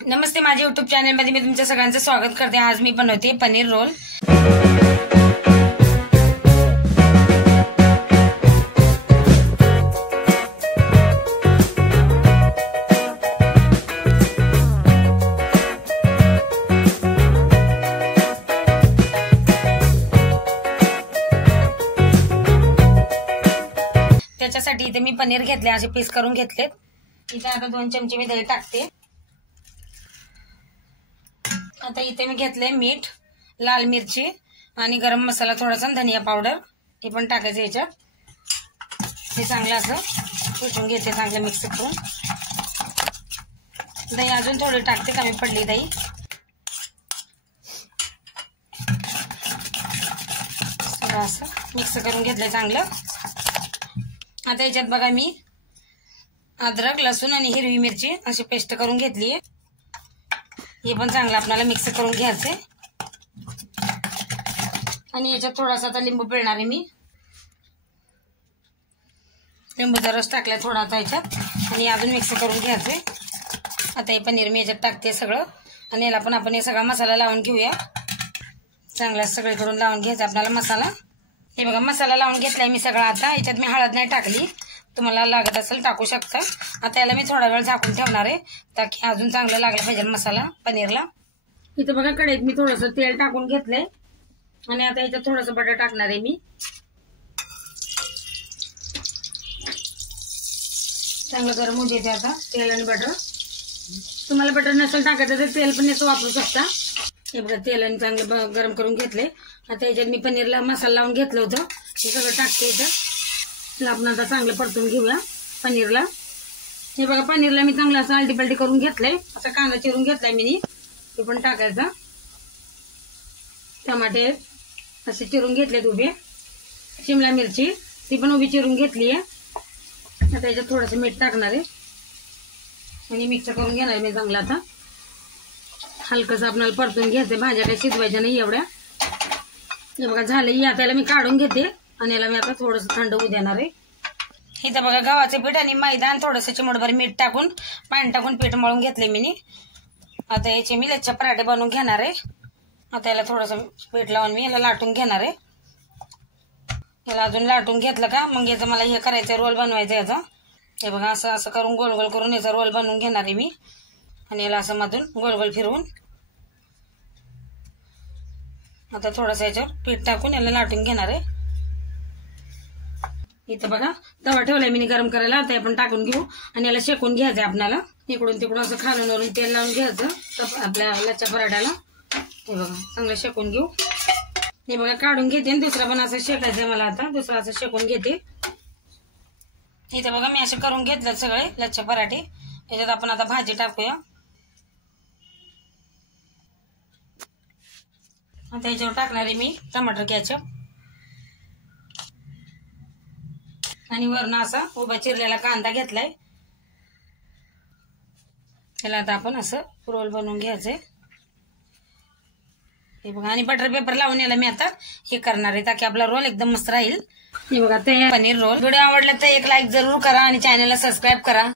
नमस्ते, माझ्या युट्यूब चॅनलमध्ये मी तुमच्या सगळ्यांचं स्वागत करते। आज मी बनवते पनीर रोल। त्याच्यासाठी इथे मी पनीर घेतले, असे पीस करून घेतलेत। इथे आता 2 चमचे मी दही टाकते। आता इथे मी घेतले मीठ, लाल मिरची आणि गरम मसाला थोडासा, धनिया पावडर हे पण टाकायचं याच्यात। हे चांगलं असं पुसून घेते, चांगलं मिक्स करून। दही अजून थोडी टाकते, कमी पडली दही। असं मिक्स करून घेतलंय चांगलं। आता याच्यात बघा मी अद्रक, लसूण आणि हिरवी मिरची अशी पेस्ट करून घेतली आहे। हे पण चांगलं आपल्याला मिक्स करून घ्यायचंय। आणि याच्यात थोडासा आता लिंबू पिळणार आहे मी। लिंबूचा रस टाकलाय थोडा आता याच्यात, आणि अजून मिक्स करून घ्यायचंय। आता हे पनीर मी याच्यात टाकते सगळं, आणि याला पण आपण हे सगळा मसाला लावून घेऊया। चांगला सगळीकडून लावून घ्यायचा आपल्याला मसाला। हे बघा मसाला लावून घेतलाय मी सगळा। आता याच्यात मी हळद नाही टाकली, तुम्हाला लागत असेल टाकू शकता। आता याला मी थोडा वेळ झाकून ठेवणार आहे, ताकी अजून चांगलं लागलं पाहिजे मसाला पनीरला। इथं बघा कढईत मी थोडंसं तेल टाकून घेतलंय, आणि आता याच्यात थोडंसं बटर टाकणार आहे मी। चांगलं गरम होऊ देते आता तेल आणि बटर। तुम्हाला बटर नसेल टाकायचं तर तेल पण असं वापरू शकता। हे बघा तेल आणि चांगलं गरम करून घेतले। आता याच्यात मी पनीरला मसाला लावून घेतलं होतं, हे सगळं टाकते याच्यात। आपण आता चांगलं परतून घेऊया पनीरला। हे बघा पनीरला मी चांगलं असं आलटी पलटी करून घेतलंय। आता कांदा चिरून घेतलाय मी, ते पण टाकायचा। टमाटे असे चिरून घेतलेत उभे। शिमला मिरची ती पण उभी चिरून घेतली आहे। आता याच्यात थोडंसं मीठ टाकणार आहे, आणि मिक्स करून घेणार मी चांगलं। आता हलकंसं आपल्याला परतून घ्यायचं, भाज्या काही शिजवायच्या नाही एवढ्या। हे बघा झालं। आता याला मी काढून घेते, आणि याला मी आता थोडंसं थंड होऊ देणार आहे। इथं बघा गव्हाचे पीठ आणि मैदा आणि थोडंसं चिमूटभर मीठ टाकून पाणी टाकून पीठ मळून घेतले मी। आता याचे मी लच्छा पराठे बनवून घेणार आहे। आता याला थोडंसं पीठ लावून मी याला लाटून घेणार आहे। याला अजून लाटून घेतलं का मग याचं मला हे करायचं, रोल बनवायचं याचा। हे बघा असं असं करून गोल गोल करून याचा रोल बनवून घेणार आहे मी, आणि याला असं मधून गोल गोल फिरवून आता थोडंसं याच्यावर पीठ टाकून याला लाटून घेणार आहे। इथं बघा तवा ठेवलाय मी गरम करायला। आता आपण टाकून घेऊ, आणि याला शेकून घ्यायचंय आपल्याला। इकडून तिकडून असं खालून वरून तेल लावून घ्यायचं आपल्या लच्छा पराठ्याला। हे बघा चांगलं शेकून घेऊ। हे बघा काढून घेते, आणि दुसरा पण असं शेकायचंय मला। आता दुसरा असं शेकून घेते। इथं बघा मी असं करून घेतलं सगळे लच्छा पराठे। याच्यात आपण आता भाजी टाकूया। आता याच्यावर टाकणार आहे मी टमाटर केचप, आणि वरून असा उभा चिरलेला कांदा घेतलाय। त्याला आता आपण असं रोल बनवून घ्यायचंय। हे बघा, आणि बटर पेपर लावून याला मी आता हे करणार आहे, ताकि आपला रोल एकदम मस्त राहील। हे बघा ते पनीर रोल। व्हिडिओ आवडला तर एक लाईक जरूर करा, आणि चॅनलला सबस्क्राईब करा।